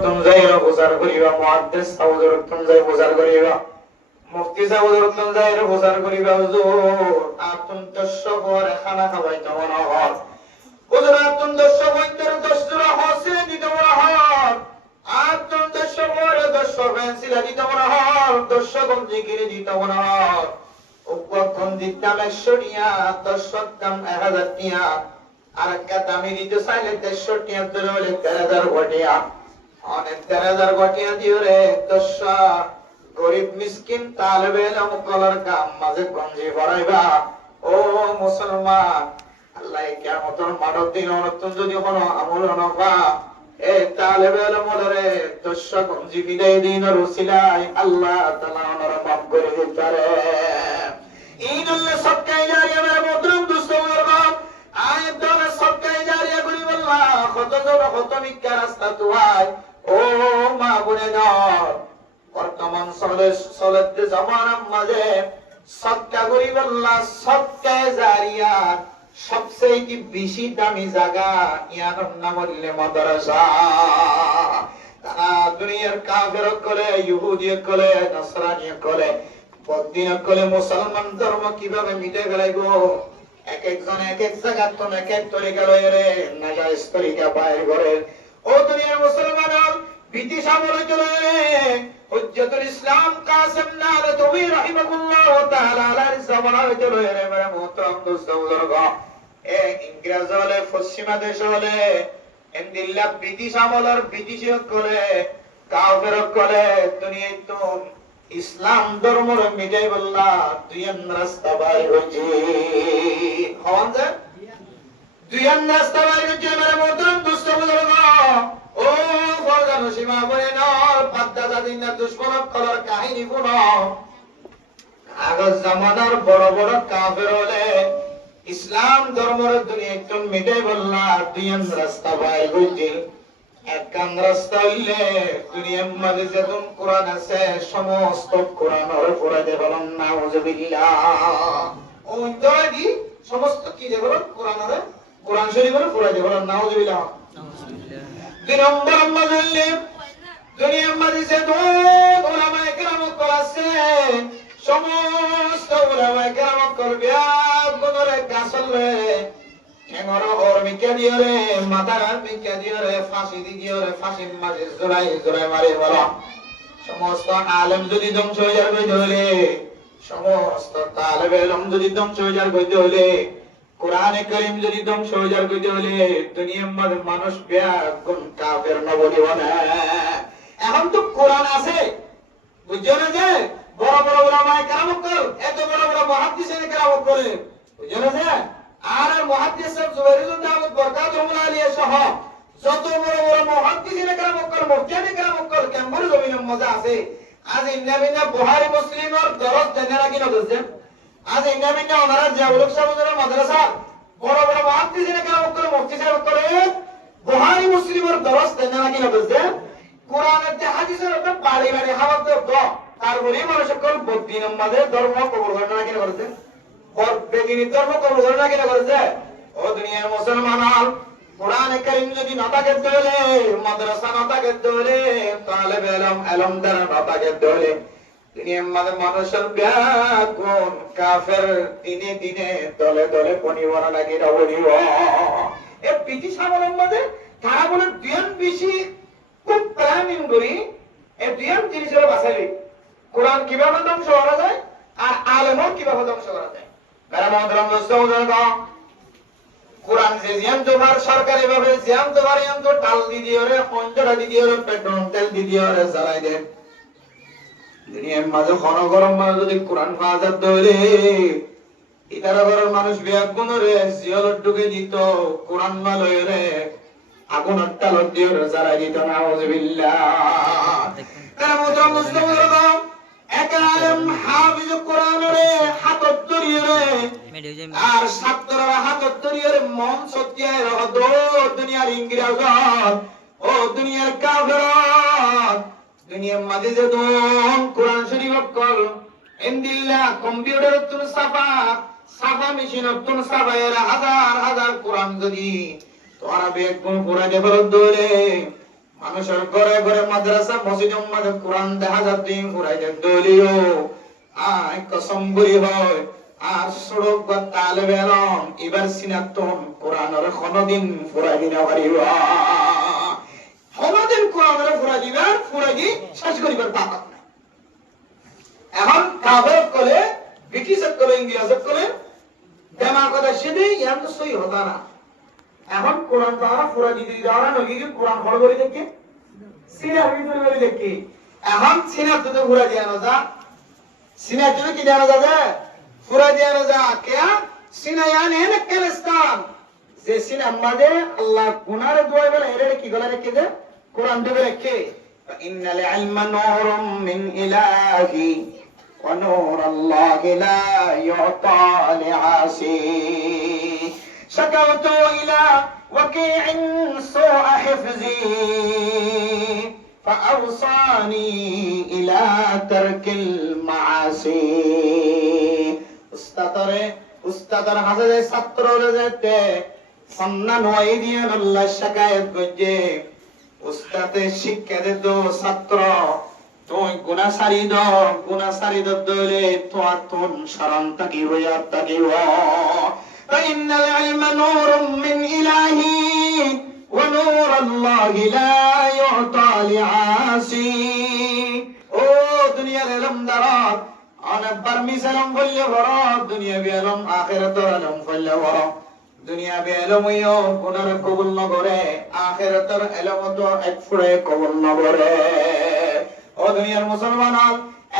তুমজাইরা প্রচার করিবা, মুহাদ্দিস সাউদের তুমজাই প্রচার করিবা, মুফতি সাউদের তুমজাইরা প্রচার করিবা। হুজুর আতুন 10 পরে খানা খাবাই তো মনে হয়। হুজুর আতুন 10 বইতের 10 জোড়া হসে দিতে মনে হয়। আতুন 10 পরে 10 পেন্সিল দিতে মনে হয়, 10 গম জিকির দিতে মনে হয়। উপকম দিতাম 100 টিয়া, 10 কাম 1000 টিয়া। আর একটা দামি দিতে চাইলে 150 টিয়া ধরে হলে 3000 গটিয়া। অনেক 3000 গটিয়া দিও রে 10 গরিব মিসকিন তালেবে ইলম কলার কাম মাঝে গঞ্জি ভরাইবা। ও মুসলমান, আল্লাহ কিয়ামতের মাঠের দিন অনন্তন যদি কোনো আমল নবা এ তালেবে ইলম রে 10 গঞ্জি বিদায় দিন রসিলাই আল্লাহ তাআলা ওনারা মাফ করে দিতে পারে। ইনাল্লাহ সদকায়ে জারিয়া মেরে মুহতারাম দোস্তগণ, আয় দলে সদকায়ে জারিয়া করি আল্লাহ কত জন কত মিক্কা রাস্তা তুয়াই। ও মা বোনেরা, বর্তমান চলতে জামানার মাঝে সদকা করি আল্লাহ সদকায়ে জারিয়া সবচেয়ে বেশি দামি জায়গা ইয়ার নাম হইলে মাদ্রাসা। তারা দুনিয়ার কাফের করে, ইহুদি করে, নাসরানি করে, বদিন করে মুসলমান ধর্ম কিভাবে মিটে ফেলাইব। এক একজন এক এক জায়গা তো এক এক তরিকা লয়ে রে নাজায়েজ তরিকা বাইর করে। ও দুনিয়ার মুসলমান ব্রিটিশ আমলে চলে রে হুজ্জাতুল ইসলাম কাসিম নানতবী রাহিমাহুল্লাহ তাআলা আলাইহির জামানায় চলে রে মেরে মুহতারাম দোস্তগণ। এ ইংরেজ হলে পশ্চিমা দেশ হলে এন্দিল্লা ব্রিটিশ আমলের ব্রিটিশ করে কাফের করে দুনিয়ায় তো ইসলাম ধর্মের মিটাই বললা দুই রাস্তা বাইর হচ্ছে। হওয়ান যায় দুই রাস্তা বাইর হচ্ছে মেরে মুহতারাম দোস্তগণ। ও ফরজান সীমা বলে নর পাদ্দা জাদিন না দুশমন কলার কাহিনী শুনো। আগের জামানার বড় বড় কাফের হলে ইসলাম ধর্মের দুনিয়া একটু মিটাই বললা দুই রাস্তা বাইর হচ্ছে। এক রাস্তা হইলে দুনিয়ার মাঝে যেমন কোরআন আছে সমস্ত কোরআনের পড়ে দেবেন নাউজুবিল্লাহ। ওই তো দি সমস্ত কি দেবেন কোরআনের কোরআন শরীফের পড়ে দেবেন নাউজুবিল্লাহ। দুই নম্বর মাঝে দুনিয়ার মাঝে যেমন উলামায়ে কেরাম আছে সমস্ত উলামায়ে কেরাম করবে কোনরে গাছলে এমরা ওর মিকা দিওরে মাদার মিকা দিওরে ফাঁসি দিওরে ফাঁসির মাঝে জোড়াই জোড়াই মারে বলা। সমস্ত আলেম যদি ধ্বংস হয়ে যাবে হলে, সমস্ত তালেবে ইলম যদি ধ্বংস হয়ে যাবে হলে, কোরআনে কারীম যদি ধ্বংস হয়ে যাবে হলে দুনিয়ার মধ্যে মানুষ বেয়াগুন কাফের না বলিব না। এখন তো কোরআন আছে বুঝছো না যে বড় বড় উলামায়ে কেরাম কর এত বড় বড় মুহাদ্দিসিনে কেরাম করে বুঝছো না যে আর মুহাদ্দিস সাহেব জুবাইরুল দাউদ বরকাতুল্লাহ আলাইহি সহ যত বড় বড় মুহাদ্দিসিনে কেরাম কর মুফতিনে কেরাম কর কেমন জমিনের মজা আছে। আজ ইন্নাবিনা বুখারী মুসলিমের দরজ দেনে রাখি না বুঝছেন। আজ ইন্নাবিনা ওনারা জাওলুক সাহেবের মাদ্রাসা বড় বড় মুহাদ্দিসিনে কেরাম কর মুফতি সাহেব করে বুখারী মুসলিমের দরজ দেনে রাখি না বুঝছেন। কোরআনের যে হাদিসের উপর বাড়ি বাড়ি হাওয়া দেব তারপরে মানুষ সকল বদিনের মাঝে ধর্ম কবুল করে না কিনা করেছে বেদিনী ধর্ম কবুল করে না কিনা করেছে। ও দুনিয়ার মুসলমান, কোরআনে কারীম যদি না থাকে তাহলে মাদ্রাসা না থাকে তাহলে তালেবে ইলম ইলম দ্বারা না থাকে তাহলে দুনিয়ার মাঝে মানুষের ব্যাকুন কাফের দিনে দিনে দলে দলে পনিবরা লাগি রবনিব। এ ব্রিটিশ আমলের মাঝে তারা বলে দুইজন বেশি খুব প্ল্যানিং করি এই দুইজন জিনিসের বাঁচাইলি কোরআন কিভাবে ধ্বংস করা যায় আর আলেমও কিভাবে ধ্বংস করা যায়। কোরআন যে জিয়াম তোমার সরকারি ভাবে জিয়াম তোমার ইয়াম তো টাল দি দিও রে পঞ্জরা দি দিও রে পেট্রোল তেল দি দিও রে জ্বালাই দে। দুনিয়ার মাঝে ঘন গরম মানে যদি কোরআন বাজার ধরে ইতারা ঘরের মানুষ বিয়াগুন রে জিয়লত ঢুকে দিত কোরআন মালয় রে আগুন একটা লোক দিও রে জ্বালাই দিত নাউজুবিল্লাহ। তারা মুদ্রা মুসলিমরা এক আলেম হাফিজ কোরআন রে হাতত ধরিয়ে রে আর ছাত্ররা হাতত ধরিয়ে রে মন সতিয়ায় রহদ দুনিয়ার ইংরেজ ও দুনিয়ার কাফের দুনিয়ার মাঝে যে দম কোরআন শরীফ কল ইনদিল্লাহ কম্পিউটার তুন সাফা সাফা মেশিন তুন সাফা এর হাজার হাজার কোরআন যদি তোরা বেগুন পড়া দেবার দলে মানুষের ঘরে ঘরে মাদ্রাসা মসজিদের মধ্যে কোরআন দেখা যাচ্ছে ফুরাইতে দলীয় আয় কসম বলি হয় আর সড়ক বা তালেব এলম এবার সিনাতন কোরআনের কোনদিন ফুরাই দিনা পারিবা কোনদিন কোরআনের ফুরাই দিবার ফুরাই দি শেষ করিবার তাকত নাই। এখন কাফের কলে ব্রিটিশের কলে ইংরেজের কলে দেমার কথা সেদে ইয়ান তো সই হতা না। এখন কোরআন তারা ফুরাই দিতে দেওয়া নয় কি কোরআন ফলো করে দেখে সিনা ভিতরে করে দেখে এখন সিনা তো ফুরাই দিয়া না যা সিনা তুমি কি জানা যাবে ফুরাই দিয়া না যা কে সিনা ইয়ানে না কেলেস্তান যে সিনা মাঝে আল্লাহ গুনারে দোয়া বলে এর কি গলা রেখে দে কোরআন দেবে রেখে ইন্নাল ইলমা নূরুম মিন ইলাহি ওয়া নূরুল্লাহি লা ইউতা লিআসি شكوت إلى وكيع سوء حفظي فأوصاني إلى ترك المعاصي উস্তাদর হাজারে ছাত্র যেতে সম্মান হয়ে দিয়ে আল্লাহ শিকায়ত করছে উস্তাদে শিক্ষা দিত ছাত্র তুই গুনাহ সারি দলে তোর শরণ থাকিব আর থাকিব فإن العلم نور من إلهي ونور الله لا يعطى لعاصي او دنيا العلم درات انا برمي سلام فل ورا دنيا بعلم آخرت علم فل ورا دنيا بعلم يو গুনার কবুল না করে আখিরাতের ইলম তো এক ফুড়ে কবুল না করে ও দুনিয়ার মুসলমান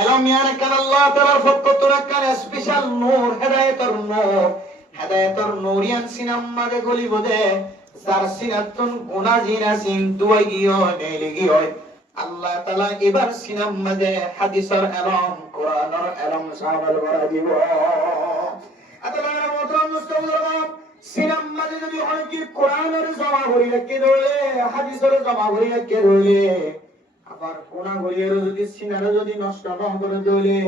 ইলম ইয়ানে কান আল্লাহ তাআলার পক্ষ থেকে কান স্পেশাল নূর হেদায়েতের নূর হেদায়েতের নূরিয়ান সিনাম মাঝে গলি বদে যার সিনাতুন গুনাহ জিনা সিন দুই গিও নেলি গিও আল্লাহ তাআলা এবার সিনাম মাঝে হাদিসের ইলম কোরআনের ইলম সাহাবাল করা দিব আল্লাহর মুহতারাম মুস্তাফা সিনাম মাঝে যদি হয় কি কোরআনের জমা করি রাখে দলে হাদিসের জমা করি রাখে দলে আবার কোনা গলিয়ের যদি সিনারে যদি নষ্ট না করে দলে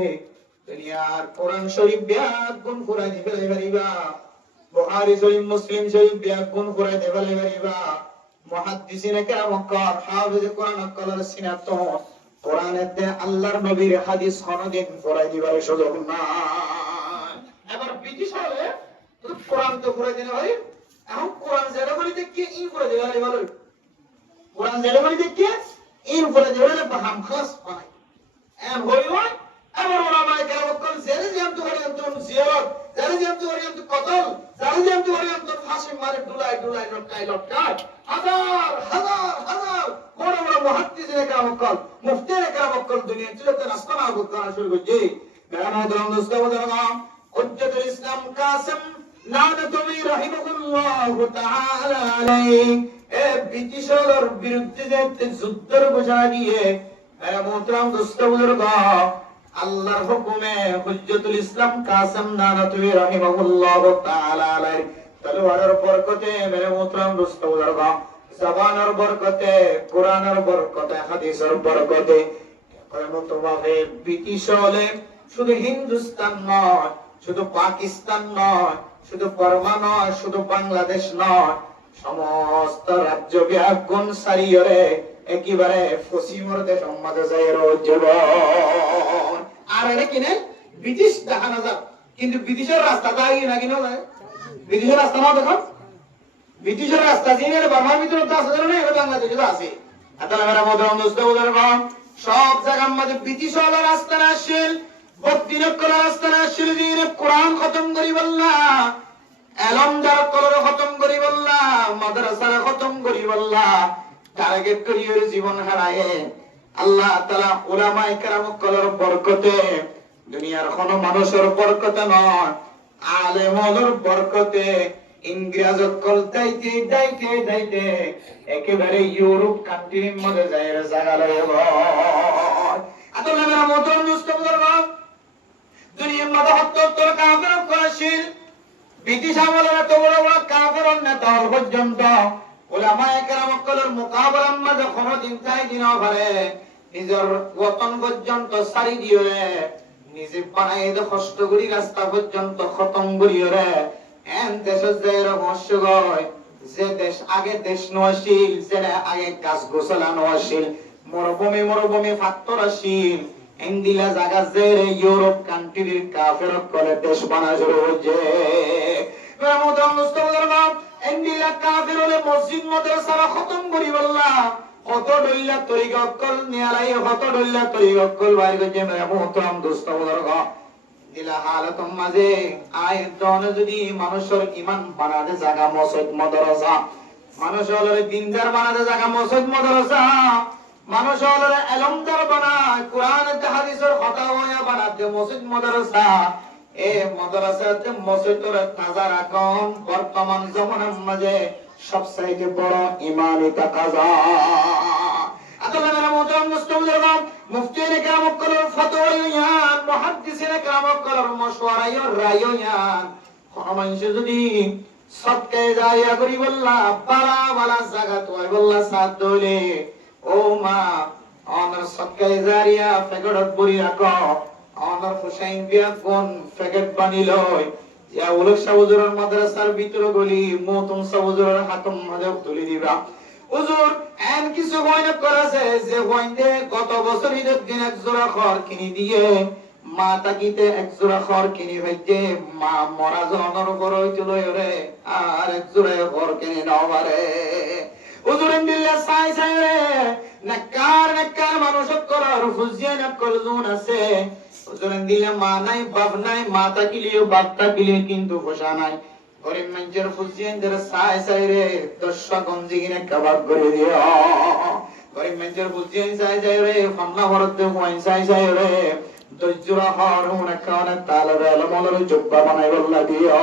দুনিয়ার কোরআন শরীফ ব্যাগ গুণ ফুরাই দিবে পারিবা বুখারী শরীফ মুসলিম শরীফ ব্যাগ গুণ ফুরাই দিবে পারিবা মুহাদ্দিসিনে কেরাম ওয়াক্কার হাফেজ কোরআন কলার সিনাত কোরআনেতে আল্লাহর নবীর হাদিস কোনদিন ফুরাই দিবার সুযোগ না এবার ব্রিটিশ হলে তো কোরআন তো ফুরাই দিতে পারি এখন কোরআন যেটা বলি দেখি ইন ফুরাই দিবে ভালো কোরআন যেটা বলি দেখি ইন ফুরাই দিবে না হাম খাস পাই এম হইল আমার ওলামায়ে কেরাম কোন জেনে জানতে পারি অন্তর জিয়ারত জেনে জানতে পারি অন্তর কতল জেনে জানতে পারি অন্তর ফাঁসি মারে ডুলাই লটকায় হাজার বড় মুহাদ্দিসিনে কেরাম কোন মুফতিনে কেরাম কোন দুনিয়া চলতে রাস্তানা করা শুরু করছে মেরামত দোস্তাম হুজ্জাতুল ইসলাম কাসিম নানতুবি রাহিমাহুল্লাহু তাআলা আলাইহি এ ব্রিটিশদের বিরুদ্ধে যে যুদ্ধের ঘোষণা দিয়ে মেরামত দোস্তাম আল্লাহর হুকুমে হুজ্জাতুল ইসলাম কাসিম নানতুবি রাহিমাহুল্লাহু তাআলা আলাইহি তলোয়ারের বরকতে মেরে মুহতারাম দোস্ত বুজুর্গ জবানের বরকতে কোরআনের বরকতে হাদিসের বরকতে কয়মতভাবে ব্রিটিশ হলে শুধু হিন্দুস্তান নয় শুধু পাকিস্তান নয় শুধু বর্মা নয় শুধু বাংলাদেশ নয় সমস্ত রাজ্য ব্যাগুন সারিয়রে একেবারে পশ্চিমের দেশ আমাদের যায় জীবন আর এটা কিনে ব্রিটিশ দেখা না যায় কিন্তু ব্রিটিশের রাস্তা দাঁড়িয়ে না কিনা যায় ব্রিটিশের রাস্তা না দেখো ব্রিটিশের রাস্তা দিয়ে বার্মার ভিতরে তো আছে না এটা বাংলাদেশে তো আছে আতালা মেরা মদরম দোস্ত বুজুর্গ সব জায়গার মধ্যে ব্রিটিশ ওয়ালা রাস্তা আসছিল বক্তিনক করা রাস্তা আসছিল দিয়ে কোরআন খতম করি বললা এলমদার কলর খতম করি বললা মাদ্রাসা খতম করি বললা টার্গেট করি ওর জীবন হারায় আল্লাহ তাআলা উলামায়ে কেরাম কলর বরকতে দুনিয়ার কোন মানুষের বরকতে নয় আলেমদের বরকতে ইংরেজ কল দাইতে একেবারে ইউরোপ কান্ট্রির মধ্যে যায় জাগালে আল্লাহ মেরা মোহতরম দোস্ত বুজুর্গ দুনিয়ার মধ্যে হত্তর কাফের করেছিল ব্রিটিশ আমলের এত বড় বড় কাফের নেতা পর্যন্ত উলামায়ে কেরাম কলর মোকাবেলার মধ্যে কোনদিন চাই দিন পারে নিজের ওতন পর্যন্ত সারি দিয়ে নিজে বানাই দে কষ্ট করি রাস্তা পর্যন্ত খতম করি রে এন দেশের যে রহস্য গয় যে দেশ আগে দেশ নয়শীল, যেটা আগে গাছ গোছলা নয়শীল, মরুভূমি ফাত্তর আসিল, এন্দিলা জায়গা যে ইউরোপ কান্ট্রির কাফের কলে দেশ বানা শুরু হয়েছে। এন্দিলা কাফের হলে মসজিদ মাদ্রাসা খতম করি বললা, কত ডল্লা তরিকল নিয়ালাই, কত ডল্লা তরিকল বাইর করছে। মেরা মোহতরম দোস্ত বুজুর্গ, দিলা হালাতম মাঝে আয় জন যদি মানুষের ইমান বানাতে জায়গা মসজিদ মাদ্রাসা, মানুষ হলে দিনদার বানাতে জায়গা মসজিদ মাদ্রাসা, মানুষ হলে এলমদার বানায় কোরআন হাদিসের কথা হইয়া বানাতে মসজিদ মাদ্রাসা। এ মাদ্রাসাতে মসজিদের তাজা রাখুন বর্তমান জমানার মাঝে সবচাইতে বড় ইমানি তাকাজা। আল্লাহর মুহতারাম মুস্তামির মুফতিনে কেরাম কলর ফতোয়া ইয়ান, মুহাদ্দিসিনে কেরাম কলর মাশওয়ারা রায়য়ান। কোন মানুষ যদি সৎকে জারিয়া করি বললা বালা বালা জায়গা তো বললা সাথ দলে, ও মা অনার সৎকে জারিয়া ফেগড়ত বড়ি রাখো, অনার হুসাইন বিয়া কোন ফেগট বানি লয়, ইয়া উলক সাবুজুরের মাদ্রাসার ভিতর গলি মতুম সাবুজুরের হাতম মাঝে তুলি দিবা। হুজুর এন কিছু বইনে করেছে যে বইনে গত বছর ঈদের দিন এক জোড়া খড় কিনি দিয়ে মা তাকিতে এক জোড়া খড় কিনি হইতে মা মরা জনের উপর হইছিল রে, আর এক জোড়া খড় কিনি নবারে। হুজুর বিল্লাহ সাই সাই রে নেককার মানুষ করার ফুজিয়া নকল জুন আছে। হুজুর দিলে মা নাই বাপ নাই, মা তাকিলিও বাপ তাকিলিও কিন্তু পোষা নাই। গরিব মানুষের ফুজিয়ানদের সাই সাই রে 10 গঞ্জি কিনে কাবাব করে দিও। গরিব মানুষের ফুজিয়ান সাই সাই রে ফান্না ভরতে ওয়াইন সাই সাই রে দজুরা হর হুন কানে তালবে আলমলের জুব্বা বানাই বল্লা দিও।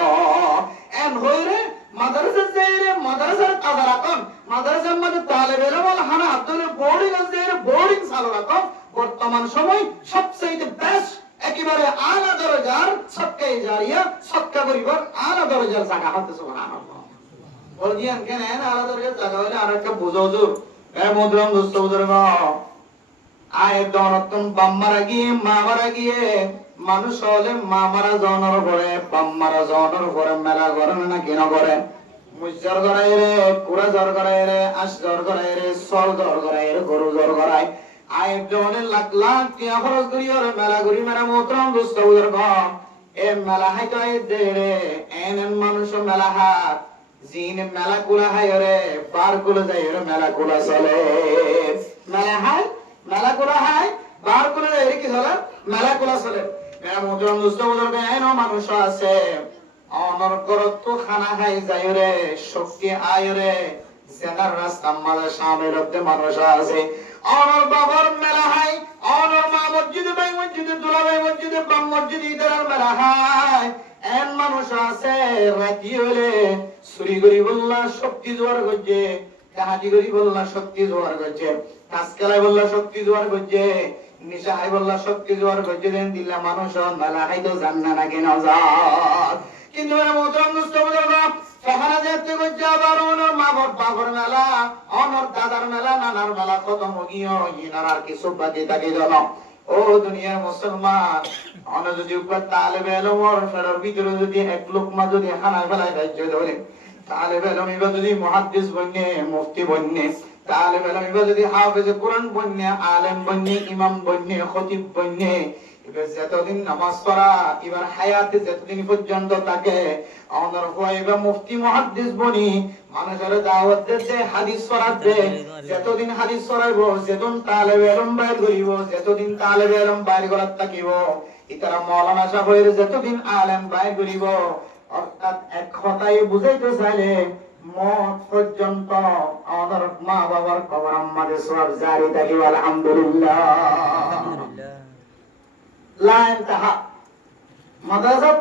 এন হইরে মাদ্রাসা যাইরে মাদ্রাসার কাজা রাখুন, মাদ্রাসার মধ্যে তালেবে আলমল হানা আব্দুল বোর্ডিং আছে, বোর্ডিং চালু রাখুন। বর্তমান সময় সবচেয়ে বেস্ট একেবারে আলা দরজার সৎকা জারিয়া সৎকা করিবার আলা দরজার জায়গা হতে সুবহানাল্লাহ। বলজিয়ান কেন আলা দরজার জায়গা হলে আরেকটা বুঝো হুজুর। এ মুদ্রাম দোস্ত বুজুর্গ, আয় দনতন বাম্মারা গিয়ে মামারা গিয়ে মানুষ হলে মামারা জনের পরে বাম্মারা জনের পরে মেলা করেন না কেন করেন? মুজ্জর করাই রে, কুড়া জ্বর করাই রে, আশ জ্বর করাই রে, সল জ্বর করাই রে, গরু জ্বর করাই। আয় জনের লাখ লাখ টিয়া খরচ করি ওরে মেলা করি। মেরা মোহতরম দোস্ত বুজুর্গ, এ মেলা হাইতো আই দে রে এন মানুষ মেলা হাত জিন মেলা কুলা হাই রে বার কুলে যাই রে মেলা কুলা চলে। মেলা হাই মেলা কুলা হাই বার কুলে যাই রে কি চলে মেলা কুলা চলে। মেরা মোহতরম দোস্ত বুজুর্গ, এন মানুষ আছে অনর করত খানা খাই যাই রে শক্তি আয় রে জেনার রাস্তা মাঝে সামনে রক্তে মানুষ আছে। অনর বাবার মেলা হাই, অনর মা মসজিদে ভাই মসজিদে দুলা ভাই মসজিদে বাম মসজিদে ইদার মেলা হাই। এন মানুষ আছে রাতি হলে চুরি করি বললা শক্তি জোয়ার করছে, ডাহাতি করি বললা শক্তি জোয়ার করছে, কাজ খেলায় বললা শক্তি জোয়ার করছে, নিশা হাই বললা শক্তি জোয়ার করছে। দেন দিল্লা মানুষ মেলা হাই তো জান্না না কেন যার। কিন্তু এরা মোহতরম দোস্ত বুজুর্গ, সেখানে যেতে করছে আবার অনর মা বাবার মেলা, অনর দাদার মেলা, নানার মেলা খতম হইও ইনার আর কিছু বাকি থাকি গেল। ও দুনিয়ার মুসলমান, অন যদি উপর তালেবে এলমর ফেরার ভিতরে যদি এক লোকমা যদি খানায় ফেলায় রাজ্য ধরে, তালেবে এলম এবার যদি মুহাদ্দিস বন্যে মুফতি বন্যে, তালেবে এলম এবার যদি হাফেজে কোরআন বন্যে, আলেম বন্যে, ইমাম বন্যে, খতিব বন্যে, এবার যতদিন নামাজ পড়া এবার হায়াতে যতদিন পর্যন্ত থাকে আমাদের হইবা মুফতি মুহাদ্দিস বনি, মানুষের দাওয়াত দিতে হাদিস পড়াতে, যতদিন হাদিস পড়াইবো, যতদিন তালেবে ইলম বাইর করিব, যতদিন তালেবে ইলম বাইর করার থাকিব, ইতারা মাওলানা সাহেবের যতদিন আলেম বাইর করিব। অর্থাৎ এক কথাই বুঝাইতে চাইলে মত পর্যন্ত আমাদের মা বাবার কবর আমাদের সব জারি থাকিব। আলহামদুলিল্লাহ লা ইনতাহা। মাদ্রাসা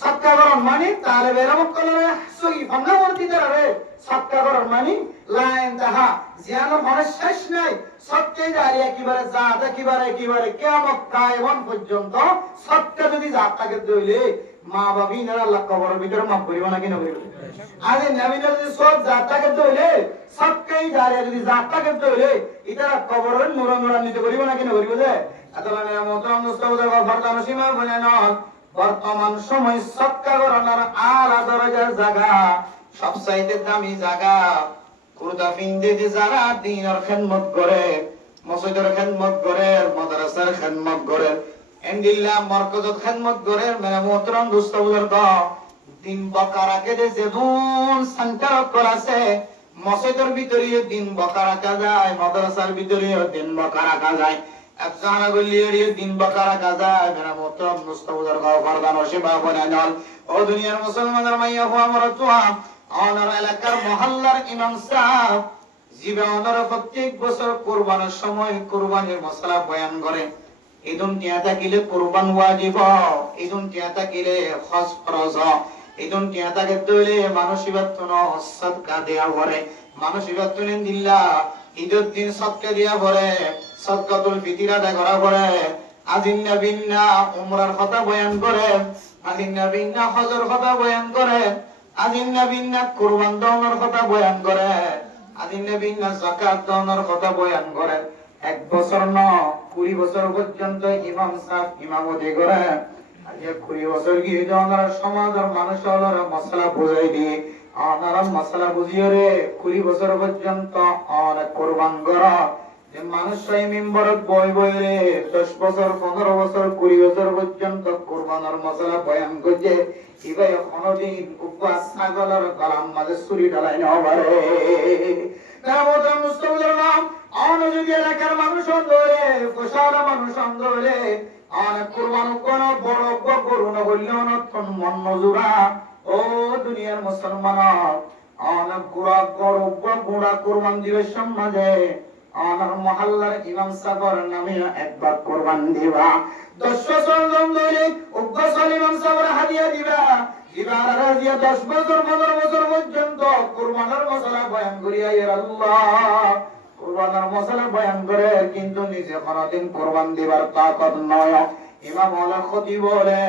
সৎকা করার মানে তালেবে ইলম কলরে সহি ফান্নাবর্তী দাঁড়াবে সৎকা করার মানে লা ইনতাহা, জিয়ানো মানে শেষ নাই। সৎকে জারিয়া কিবারে জাত কিবারে কিয়ামত কায়েম পর্যন্ত সৎকা যদি জাত থাকে দইলে মা বাবিনার আল্লাহ কবরের ভিতরে মাফ করিব না কেন করিব? আরে নবীনা যদি সব জাত থাকে দইলে সৎকাই জারিয়া যদি জাত থাকে দইলে এটা কবরের মুরা নিতে করিব না কেন করিব? যে আল্লাহ মেরা মোহতরম মুস্তাফা ফরদান সীমা বলেন বর্তমান সময় সৎকা করার আলা দরজার জায়গা সবচাইতে দামি জায়গা। কুরতা পিন্দে যে যারা দ্বীনের খিদমত করে, মসজিদের খিদমত করে, মাদ্রাসার খিদমত করে, এন্ডিল্লাহ মারকাজত খিদমত করে, মেরা মোহতরম দোস্ত বুজুর্গ, দিন বকারাকে যে যেমন সেন্টার করাছে, মসজিদের ভিতরে দিন বকা রাখা যায়, মাদ্রাসার ভিতরে দিন বকা রাখা যায়, একসানা গলিয়ে দিন বকা রাখা যায়। মেরা মোহতরম দোস্ত বুজুর্গ, ফরদান ও শিবা বনানল ও দুনিয়ার মুসলমানের মাইয়া হওয়া মরতুয়া অনার এলাকার মহল্লার ইমাম সাহেব জীবনের প্রত্যেক বছর কুরবানের সময় কুরবানির মশলা বয়ান করে। ঈদুন টিয়া থাকিলে কুরবান ওয়াজিব, ঈদুন টিয়া থাকিলে হজ ফরজ, ঈদুন টিয়া থাকে তৈলে মানসিবাত্তন সদকা দেয়া ভরে, মানসিবাত্তন দিল্লা ঈদের দিন সদকা দেয়া ভরে, সদকাতুল ফিতর আদায় করা ভরে। আজিন নবিনা উমরার কথা বয়ান করে, আজিন নবিনা হজের কথা বয়ান করে, আজিন নবিনা কুরবান দেওয়ার কথা বয়ান করে, আজিন নবিনা যাকাত দেওয়ার কথা বয়ান করে। এক বছর ন 20 বছর পর্যন্ত ইমাম সাহেব ইমামতি করে। আজ 20 বছর গিয়ে ওনারা সমাজের মানুষের মশলা বুঝাই দিয়ে ওনারা মশলা বুঝিয়ে রে 20 বছর পর্যন্ত অনেক কুরবান করা। যে মানুষ মেম্বরত বই বই রে 10 বছর 15 বছর 20 বছর পর্যন্ত কুরবানের মশলা বয়ান করছে। ইবাই কোনদিন উপবাস ছাগলের গলার মাঝে ছুরি ঢালাই না পারে। নামতা মুস্তাফিজুর নাম অন যদি এলাকার মানুষ ধরে পোষার মানুষ ধরে অনেক কুরবান কোন বড় গরু না হইল নতুন মন নজুরা। ও দুনিয়ার মুসলমান অনেক গুড়া কুরবান দিবে সমাজে আমার মহল্লার ইমাম সাহেবের নামে একবার কুরবান দিবা। 10 বছর ধরে উগ্রসল ইমাম সাহেবের হাদিয়া দিবা। দিবার রাজিয়া 10 বছর 15 বছর পর্যন্ত কুরবানের মশলা বয়ান করিয়া ইয়া আল্লাহ কুরবানের মশলা বয়ান করে, কিন্তু নিজে কোনদিন কুরবান দিবার তাকত নয়। ইমাম ওয়ালা খতিব বলে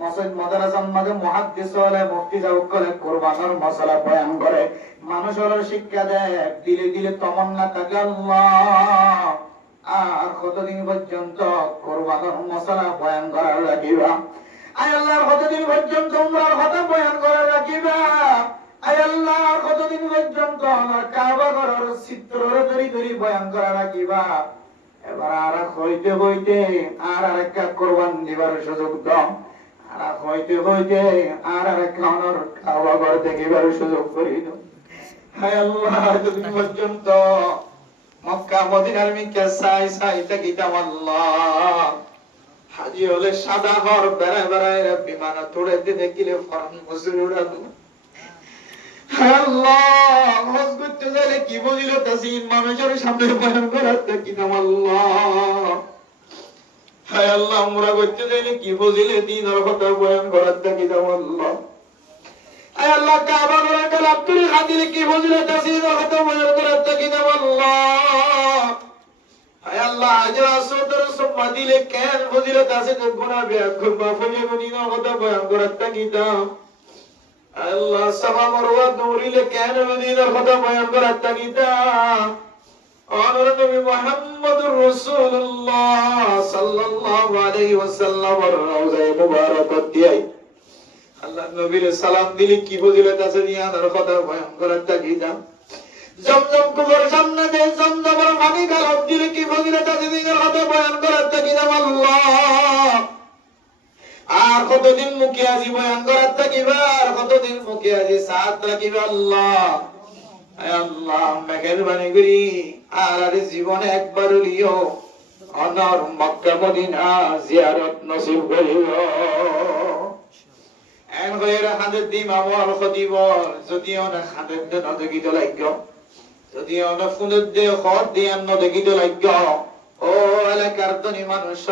মসজিদ মাদ্রাসার মাঝে মুহাদ্দিস বলে মুফতি সাহেব করে কুরবানের মশলা বয়ান করে, মানুষের শিক্ষা দেয়, দিলে দিলে তমন্না থাকে আল্লাহ আর কতদিন পর্যন্ত কুরবানের মশলা বয়ান করার রাখিবা। আয় আল্লাহ কতদিন পর্যন্ত উমরার কথা বয়ান করার রাখিবা। আয় আল্লাহ কতদিন পর্যন্ত আমার কাবা ঘরের চিত্রের ধরি ধরি বয়ান করা রাখিবা। এবার আর হইতে হইতে আর একটা কুরবান দিবার সুযোগ দাও, আর হইতে হইতে আর একটা কাবা ঘর দেখিবার সুযোগ করি দাও। হায় আল্লাহ যতদিন পর্যন্ত মক্কা মদিনার মিকে সাই সাই থাকিতাম আল্লাহ হাজি হলে সাদা ঘর বেড়ায় বেড়ায় বিমান তোড়ে দিতে গেলে ফরান মজুরি উড়াবো। হায় আল্লাহ হজ করতে গেলে কি বুঝিল তাসিন মানুষের সামনে বয়ান করার থাকিতাম আল্লাহ। হায় আল্লাহ উমরা করতে গেলে কি বুঝিলে দিনের কথা বয়ান করার থাকিতাম আল্লাহ। আয় আল্লাহ কাবা ঘরে গেল আব্দুল হাদির কি বুঝিলে তাসিনের কথা বয়ান করার থাকিতাম আল্লাহ। আয় আল্লাহ আজরা আসরের সুম্মা দিলে কেন বুঝিলে তাসিনের গুনাহ বেয়াকুব মাফুলে গুনিনের কথা বয়ান করার থাকিতাম আল্লাহ। সাফা মারওয়া দৌড়িলে কেন মদিনার কথা বয়ান করার থাকিতাম। আমার নবী মুহাম্মদুর রাসূলুল্লাহ সাল্লাল্লাহু আলাইহি ওয়াসাল্লামের রওজায়ে মুবারাকাত দিয়াই আল্লাহ নবীর সালাম দিলে কি ফজিলত আছে দিয়ার কথা বয়ান করার থাকিতাম। জমজম কুবর সামনে যে জমজমের পানি গালব দিলে কি ফজিলত আছে দিয়ার কথা বয়ান করার থাকিতাম আল্লাহ। আর কতদিন মুখে আজি বয়ান করার থাকিবা, আর কতদিন মুখে আজি সাথ রাখিবা আল্লাহ। আল্লাহ মেহেরবানি করি আর জীবনে একবার লিও অনর মক্কা মদিনা জিয়ারত নসিব করিও। এন গয়রা হাদিদ দি মাওয়াল খতিব যদিও না হাদিদ না দেখিতে লাগো, যদিও না ফুনুদ দে খত দি আন্ন দেখিতে লাগো। ও এলাকার ধনী মানুষ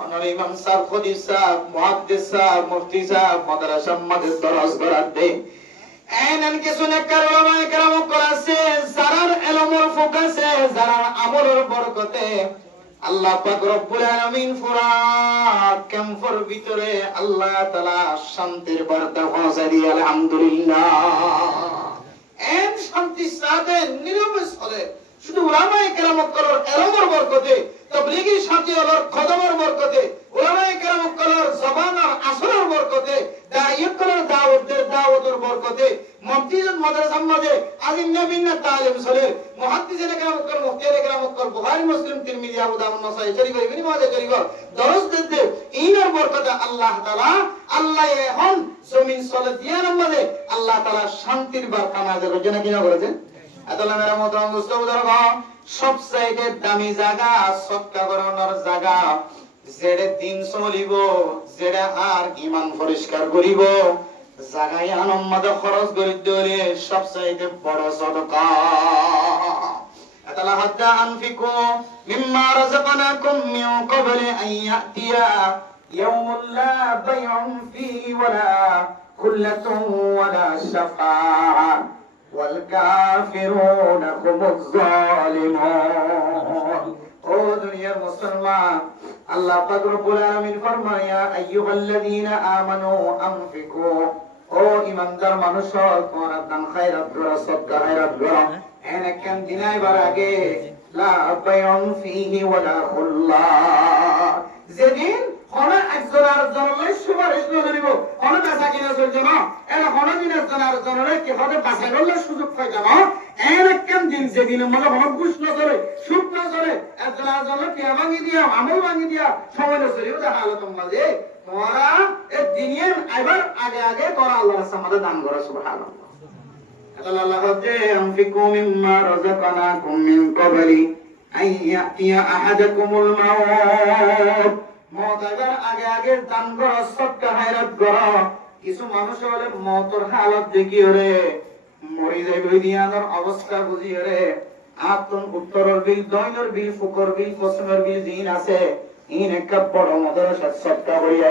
অনর ইমাম সাহেব খতিব সাহেব মুহাদ্দিস সাহেব মুফতি সাহেব মাদ্রাসা মাঝে দরস করার দে এনন কিছু নেককার উলামায়ে কেরাম করাছে যারার ইলমের ফোকাসে যারার আমলের বরকতে আল্লাহ পাক রব্বুল আলামিন পুরা ক্যাম্পের ভিতরে আল্লাহ তাআলা শান্তির বার্তা পৌঁছায় দিয়ে আলহামদুলিল্লাহ। এন শান্তি সাথে নিরবে চলে শুধু উলামায়ে কেরাম করার ইলমের বরকতে, তাবলীগী সাথী হলোর কদমের বরকতে, উলামায়ে কেরাম করার জবান আর আসরের বরকতে, দাইয়ত করার দাওয়াতের বরকতে আলেম সলির মুহাদ্দিসিনে কেরাম কর মুফতিয়ে কেরাম কর বুখারী মুসলিম তিরমিজি আবু দাউদ নাসাই শরীফ ইবনে মাজাহ শরীফ দরস দিতে ইনার বরকতে আল্লাহ তাআলা আল্লাহ এখন জমিন চলে দিয়া নামাজে আল্লাহ তাআলা শান্তির বার্তা নাযিল করেছেন কি না করেছেন আদাল্লাহ মেরা মোহতারাম দোস্ত বুজুর্গ সবচাইতে দামি জায়গা সদকা করানোর জায়গা যেড়ে দিন চলিব যেড়ে আর ঈমান পরিষ্কার করিব জায়গায় আনন্দ খরচ করি দিলে সবচাইতে বড় সদকা আতালা হাত্তা আনফিকু মিম্মা রাযাকনাকুম মিন ক্বাবলি আন ইয়াতিয়া ইয়াউমুন লা বাইউন ফীহি ওয়ালা খুল্লাতুন ওয়ালা শাফাআ ওয়াল কাফিরুনা হুমুজ জালিমুন ও দুনিয়ার মুসলমান আল্লাহ পাক রব্বুল আলামিন ফরমায় ইয়া আইয়ুহাল্লাযীনা আমানু আনফিকু ও ইমানদার মানুষ তোমরা দান খায়রাত করো সদকা খায়রাত করো এনেকান দিনাইবার আগে লা বাইউন ফীহি ওয়ালা খুল্লা যেদিন কোন একজন আরেকজনের সুপারিশ করিব কোন বেচা কিনা চলছে না এর কোন দিন একজন আরেকজনের কি হবে বাছাই করলে সুযোগ পাই যাব এনেকান দিন যেদিন মনে কোন ঘুষ না চলে সুদ না চলে একজন আরেকজনের কি ভাঙি দিয়া আমল ভাঙি দিয়া সময় না চলিও দেখা হলো তোমাদের তোমরা এই দিনের আইবার আগে আগে তোরা আল্লাহর সামনে দান করো সুবহানাল্লাহ আল্লাহ হতে আনফিকু মিম্মা রাযাকনাকুম মিন ক্বাবলি আন ইয়াতিয়া আহাদাকুমুল মাউত মওত আইবার আগে আগে দান করো সদকা খায়রাত করো কিছু মানুষ হলে মওতের হালত দেখিও রে মরি যাইবে দিয়ানোর অবস্থা বুঝিও রে আতন উত্তরের বিল দইনের বিল ফুকর বিল পশ্চিমের বিল দিন আছে ইন একটা বড় মাদ্রাসা সদকা করিয়া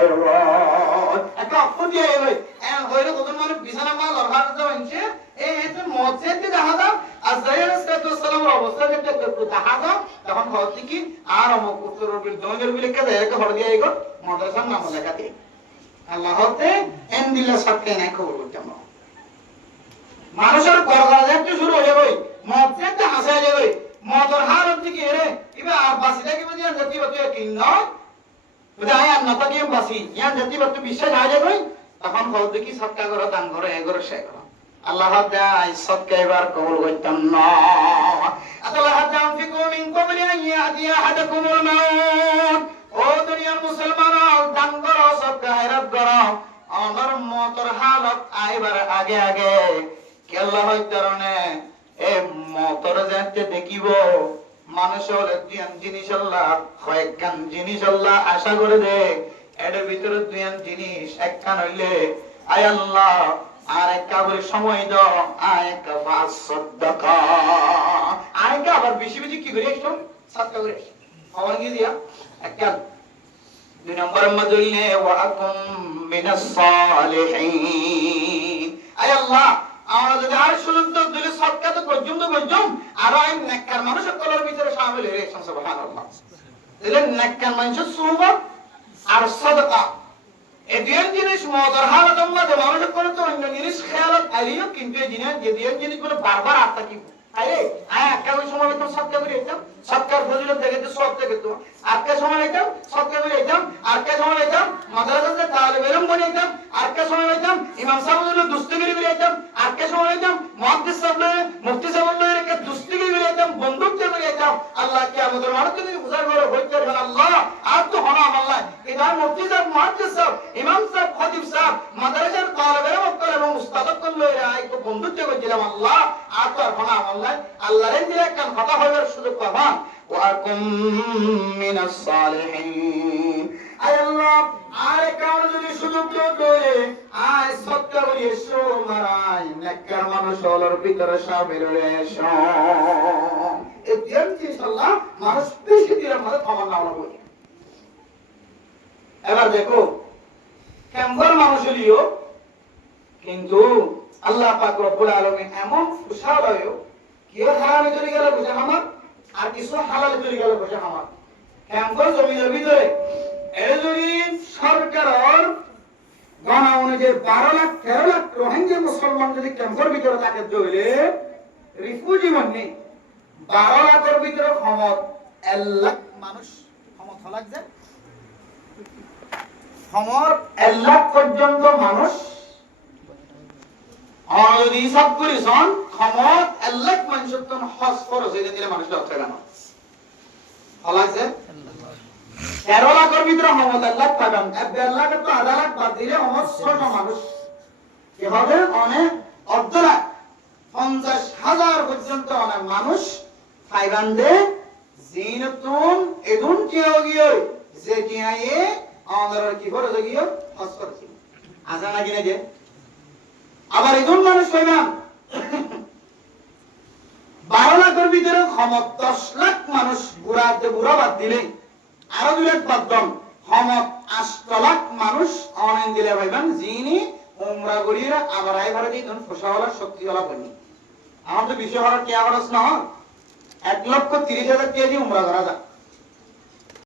একটা অপর দিয়ে হই এন হইলো কত মানে বিছানা মাল অর্হার যাওয়াইছে এতে মসজিদে দেখা দাও আজরাইল সালামের অবস্থা দেখতে একটু দেখা দাও তখন হচ্ছে কি আর অমুক উত্তরের বিল দইনের বিল কে দেয় একটা হড় দিয়ে আইগো মাদ্রাসার নাম লেখাতে আল্লাহ হতে এন দিলা সদকা নাই খবর করতাম মানুষের গড়গড়া দেখতে শুরু হয়ে যাবে মসজিদে হাসা যাবে মদর হারত দিকে রে ইবা বাসি লাগে মানে জাতি বতে কিন নয় বুঝা আয় না তাকে বাসি ইয়ান জাতি বতে বিশ্বাস আ যাবে তখন কল দেখি সদকা করো দান করো এগরে সে করো আল্লাহ দাই সদকা এবার কবুল করতাম না আল্লাহ দাম ফিকু মিন ক্বাবলি আন ইয়াতিয়া আহাদাকুমুল মাউত ও দুনিয়ার মুসলমান দান করো সদকা খায়রাত করো আমার মতর হালত আইবার আগে আগে কি আল্লাহ হইতারনে এ মতর যাতে দেখিব মানুষ হলে দুইয়ান জিনিস আল্লাহ কয়েকখান জিনিস আল্লাহ আশা করে দে এর ভিতরে দুইয়ান জিনিস একখান হইলে আয় আল্লাহ আর একটা করে সময় দাও আর একটা ফাস সাদাকা আর একটা আবার বেশি বেশি কি করে একটু সাদকা করে আমার কি দিয়া একটা দুই নম্বর মজুলনে ওয়া আকুম মিনাস সালিহিন আয় আল্লাহ আমরা যদি আর সুযোগ দিলে সদকা তো পর্যন্ত আর এই নেককার মানুষের কলার ভিতরে শামিল হয়ে গেছে সুবহানাল্লাহ দিলে নেককার মানুষের সুবহান আর সাদকা এই দুই জিনিস মদর হালত মধ্যে মানুষের করে তো অন্য জিনিস খেয়ালত আলিও কিন্তু এই জিনিসগুলো বারবার আত্মা কি আরে একটা সময় তো সদকা করে দিতাম সদকার ফজিলত দেখে তো সব দেখে তো আজকে সময় দিতাম সদকা করে দিতাম আজকে সময় দিতাম মাদ্রাসাতে তালিব ইলম বনে দিতাম আজকে সময় দিতাম ইমাম সাহেবদের দুস্তিগিরি করে দিতাম আজকে সময় দিতাম মুহাদ্দিস সাহেবদের মুফতি সাহেবদের কে দুস্তিগিরি করে দিতাম বন্ধুত্ব করে দিতাম আল্লাহ কি আমাদের মানুষকে যদি বুঝার করে হইতে পারে আল্লাহ আর তো হনা আল্লাহ ইদার মুফতি সাহেব মুহাদ্দিস সাহেব ইমাম সাহেব খতিব সাহেব মাদ্রাসার তালিব ইলম এবং উস্তাদ করলে আইকো বন্ধুত্ব করেছিলাম আল্লাহ আর তো হনা আল্লাহ আল্লাহর দিলে কান কথা হওয়ার সুযোগ পাবান ওয়াকুম মিনাস সালিহিন আয় আল্লাহ আর কারণ যদি সুযোগ দেয় আয় সদকা করিয়ে এসো মারাই নেককার মানুষ হলোর ভিতরে শামিল হয়ে এসো এই দিন ইনশাআল্লাহ মানুষ বেশি দিনের মধ্যে ক্ষমা না হবে এবার দেখো কেমন মানুষ হলিও কিন্তু আল্লাহ পাক রব্বুল আলামিন এমন খুশাল হয় কি হারামে চলে গেল বুঝা আমার আর কিছু হালাল চলে গেল বুঝা আমার কেমন জমির ভিতরে এর যদি সরকার গণনা অনুযায়ী 12 লাখ 13 লাখ রোহিঙ্গা মুসলমান যদি ক্যাম্পের ভিতরে থাকে জইলে রিফিউজি মানে 12 লাখের ভিতরে ক্ষমত 1 লাখ মানুষ ক্ষমত লাগছে ক্ষমত 1 লাখ পর্যন্ত মানুষ যদি সব করিছন ক্ষমত এলাক মানুষের তো হজ খরচ হয়ে দিলে মানুষ লক্ষ্য কেন হলাইছে 13 লাখের ভিতরে ক্ষমত এলাক পাবেন 1.5 লাখের তো আধা লাখ বাদ দিলে অমস্ত মানুষ কি হবে অনেক অর্ধ লাখ 50,000 পর্যন্ত অনেক মানুষ পাইবেন দে জিনতুন এদুন কেউ গিয়ে যে কিনায়ে আমাদের কি করে গিয়ে হজ করছি আজা না কিনে যে আবার এদুন মানুষ পাইবেন 12 লাখের ভিতরে ক্ষমত 10 লাখ মানুষ বুড়া বাদ দিলে আরো 2 লাখ বাদ দম ক্ষমত 8 লাখ মানুষ অনলাইন দিলে পাইবেন যিনি উমরা করিয়া আবার আইবারে দিন ফসাওয়ালা শক্তিওয়ালা বনি আমার তো বিষয় হওয়ার কে খরচ না 1,30,000 টাকা দিয়ে উমরা করা যায়